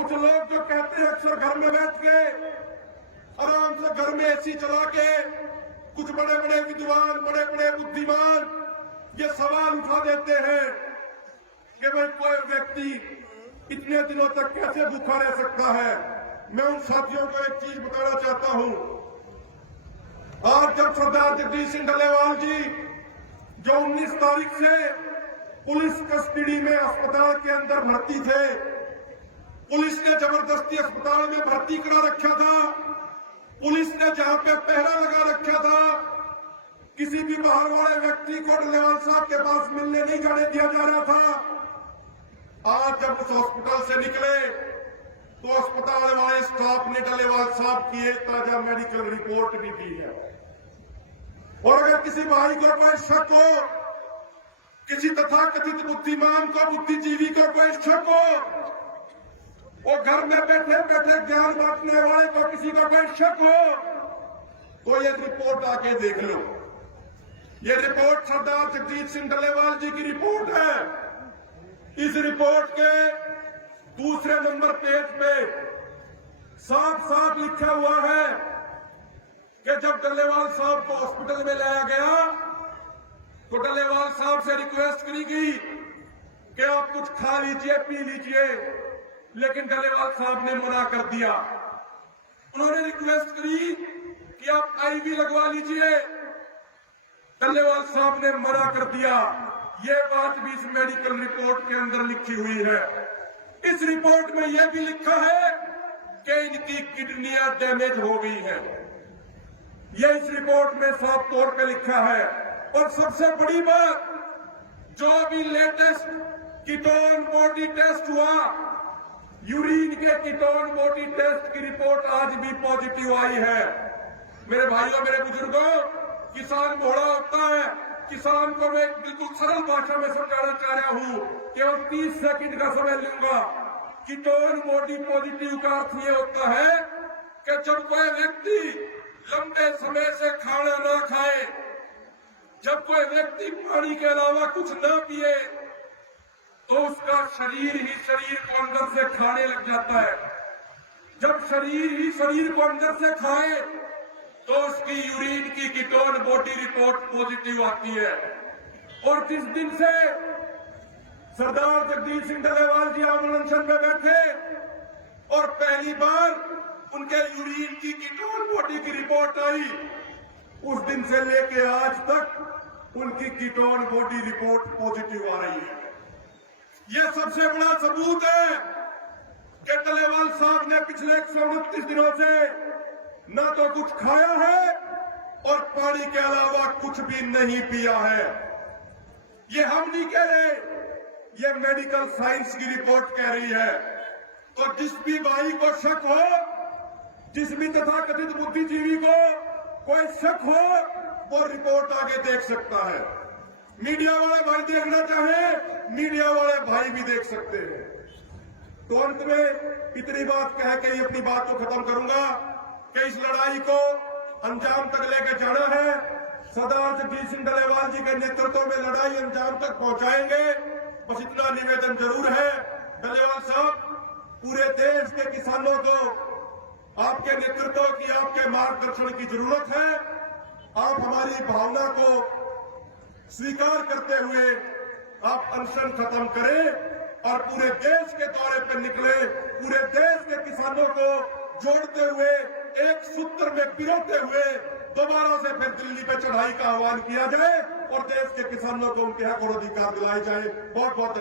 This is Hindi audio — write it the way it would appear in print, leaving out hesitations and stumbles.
कुछ लोग जो कहते हैं अक्सर घर में बैठ के आराम से घर में एसी चला के कुछ बड़े बड़े विद्वान, बड़े बड़े बुद्धिमान ये सवाल उठा देते हैं कि भाई कोई व्यक्ति इतने दिनों तक कैसे भूखा रह सकता है। मैं उन साथियों को एक चीज बताना चाहता हूं। आज जब सरदार जगदीश सिंह डलेवाल जी जो 19 तारीख से पुलिस कस्टडी में अस्पताल के अंदर भर्ती थे, पुलिस ने जबरदस्ती अस्पताल में भर्ती करा रखा था, पुलिस ने जहां पे पहरा लगा रखा था, किसी भी बाहर वाले व्यक्ति को डलेवाल साहब के पास मिलने नहीं जाने दिया जा रहा था। आज जब उस हॉस्पिटल से निकले तो अस्पताल वाले स्टाफ ने डलेवाल साहब की एक ताजा मेडिकल रिपोर्ट भी दी है। और अगर किसी भाई को कोई शक हो, किसी तथाकथित बुद्धिमान को, बुद्धिजीवी को कोई शक हो, वो घर में बैठे बैठे ज्ञान बांटने वाले को किसी का कोई शक हो, तो ये रिपोर्ट आके देख लो। ये रिपोर्ट सरदार जगदीश सिंह डलेवाल जी की रिपोर्ट है। इस रिपोर्ट के दूसरे नंबर पेज पे साफ साफ लिखा हुआ है कि जब डलेवाल साहब को हॉस्पिटल में लाया गया तो डलेवाल साहब से रिक्वेस्ट करी गई कि आप कुछ खा लीजिए, पी लीजिए, लेकिन डलेवाल साहब ने मना कर दिया। उन्होंने रिक्वेस्ट करी कि आप आईवी लगवा लीजिए, डलेवाल साहब ने मना कर दिया। ये बात भी इस मेडिकल रिपोर्ट के अंदर लिखी हुई है। इस रिपोर्ट में यह भी लिखा है कि इनकी किडनियां डैमेज हो गई हैं। यह इस रिपोर्ट में साफ तौर पे लिखा है। और सबसे बड़ी बात, जो भी लेटेस्ट कीटोन बॉडी टेस्ट हुआ, यूरिन के कीटोन बॉडी टेस्ट की रिपोर्ट आज भी पॉजिटिव आई है। मेरे भाइयों, मेरे बुजुर्गों, किसान भोला होता है। किसान को मैं बिल्कुल सरल भाषा में समझाना चाह रहा हूं, केवल 30 सेकंड का समय लूंगा। कीटोन बॉडी पॉजिटिव का अर्थ ये होता है कि जब कोई व्यक्ति लंबे समय से खाना ना खाए, जब कोई व्यक्ति पानी के अलावा कुछ ना पिए, तो उसका शरीर ही शरीर को अंदर से खाने लग जाता है। जब शरीर ही शरीर को अंदर से खाए तो उसकी यूरिन की कीटोन बॉडी रिपोर्ट पॉजिटिव आती है। और जिस दिन से सरदार जगदीश सिंह डलेवाल जी अनशन में बैठे और पहली बार उनके यूरिन की कीटोन बॉडी की रिपोर्ट आई, उस दिन से लेके आज तक उनकी कीटोन बॉडी रिपोर्ट पॉजिटिव आ रही है। यह सबसे बड़ा सबूत है कि डलेवाल साहब ने पिछले 129 दिनों से न तो कुछ खाया है और पानी के अलावा कुछ भी नहीं पिया है। ये हम नहीं कह रहे, ये मेडिकल साइंस की रिपोर्ट कह रही है। तो जिस भी भाई को शक हो, जिस भी तथाकथित बुद्धिजीवी को कोई शक हो, वो रिपोर्ट आगे देख सकता है। मीडिया वाले भाई देखना चाहे, मीडिया वाले भाई भी देख सकते हैं। तो अंत में इतनी बात कह के ही अपनी बात को खत्म करूंगा कि इस लड़ाई को अंजाम तक लेकर जाना है। सरदार जगदीश सिंह डलेवाल जी के नेतृत्व में लड़ाई अंजाम तक पहुंचाएंगे। बस इतना निवेदन जरूर है, डलेवाल साहब, पूरे देश के किसानों को आपके नेतृत्व की, आपके मार्गदर्शन की जरूरत है। आप हमारी भावना को स्वीकार करते हुए आप अनशन खत्म करें और पूरे देश के दौरे पर निकले, पूरे देश के किसानों को जोड़ते हुए, एक सूत्र में पिरोते हुए दोबारा से फिर दिल्ली पे चढ़ाई का आह्वान किया जाए और देश के किसानों को उनके हक और अधिकार दिलाए जाए। बहुत बहुत